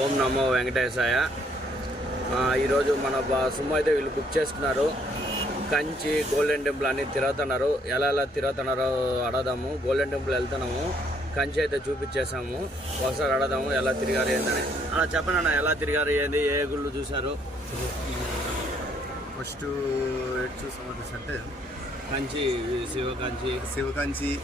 ఓం నమో వెంకటేశాయ. ఈరోజు మన బా- సుమ అయితే వీళ్ళు బుక్ చేసుకున్నారు. కంచి గోల్డెన్ టెంపుల్ అన్ని తిరుగుతున్నారు. ఎలా ఎలా తిరుగుతున్నారో అడదాము గోల్డెన్ టెంపుల్ వెళ్తున్నాము. కంచి అయితే చూపించేసాము ఒకసారి అడదాము ఎలా తిరిగారు ఏందని. అలా చెప్పండి అన్న ఎలా తిరిగారు ఏంది ఏ గుళ్ళు చూశారు? ఫస్ట్ ఎటు చూసాం అంటే కంచి శివ కంచి శివకంచి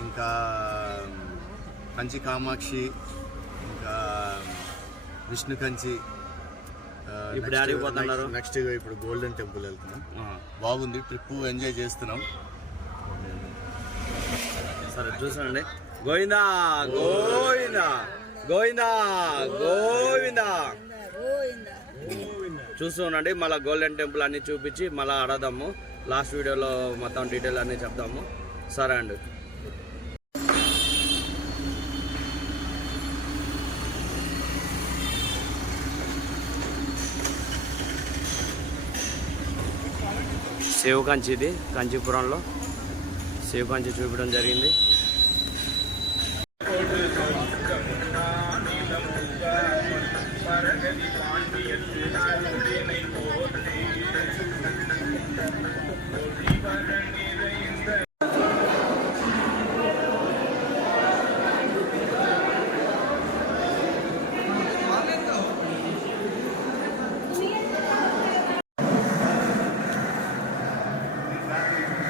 ఇంకా కంచి కామాక్షి విష్ణు కంచి ఇప్పుడు పోతున్నారు? నెక్స్ట్ ఇప్పుడు గోల్డెన్ టెంపుల్ వెళ్తున్నాం. బాగుంది ట్రిప్ ఎంజాయ్ చేస్తున్నాం. సరే చూసానండి గోవిందా గోవిందా గోవిందా గోవిందా. చూస్తూ ఉండండి మళ్ళీ గోల్డెన్ టెంపుల్ అన్ని చూపించి మళ్ళీ అడదాము లాస్ట్ వీడియోలో మొత్తం డీటెయిల్ అన్ని చెప్తాము సరే అండి. సేవ్ కంచి ఇది కంచీపురంలో. సేవ్ కంచి చూపించడం జరిగింది.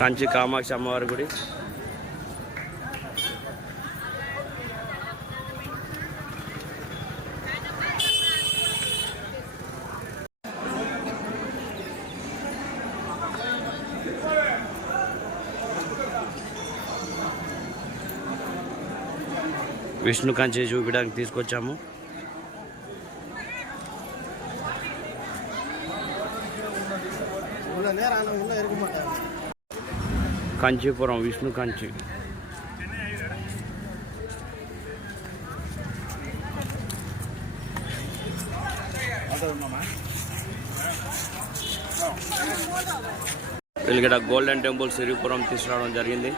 కంచి కామాక్షి అమ్మవారి గుడి. విష్ణు కంచి చూపించడానికి తీసుకొచ్చాము. కాంచీపురం విష్ణు కంచి. వీళ్ళకి గోల్డెన్ టెంపుల్ సిరిపురం తీసుకురావడం జరిగింది.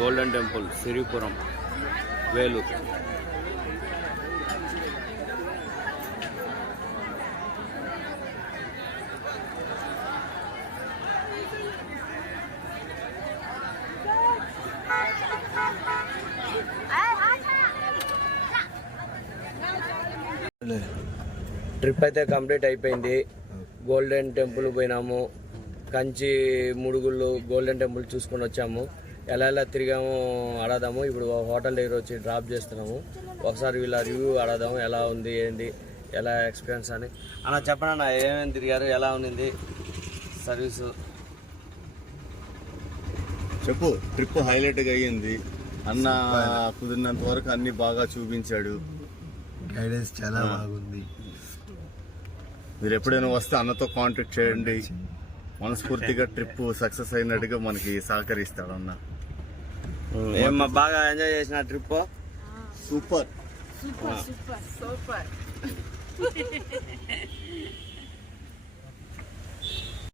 గోల్డెన్ టెంపుల్ సిరిపురం వేలు ట్రిప్ అయితే కంప్లీట్ అయిపోయింది. గోల్డెన్ టెంపుల్ పోయినాము. కంచి ముడుగుళ్ళు గోల్డెన్ టెంపుల్ చూసుకొని వచ్చాము. ఎలా ఎలా తిరిగాము అడదాము ఇప్పుడు హోటల్ దగ్గర వచ్చి డ్రాప్ చేస్తున్నాము. ఒకసారి వీళ్ళ రివ్యూ అడదాము ఎలా ఉంది ఏంది ఎలా ఎక్స్పీరియన్స్ అని. అన్న చెప్పండి అన్న ఏమేమి తిరిగారు ఎలా ఉంది సర్వీసు? చెప్పు ట్రిప్ హైలైట్గా అయ్యింది. అన్న కుదిరినంత వరకు అన్ని బాగా చూపించాడు. గైడెన్స్ చాలా బాగుంది. మీరు ఎప్పుడైనా వస్తే అన్నతో కాంటాక్ట్ చేయండి. మనస్ఫూర్తిగా ట్రిప్ సక్సెస్ అయినట్టుగా మనకి సహకరిస్తాడు అన్న. ఏమ్మా బాగా ఎంజాయ్ చేసిన trip super. Super super super.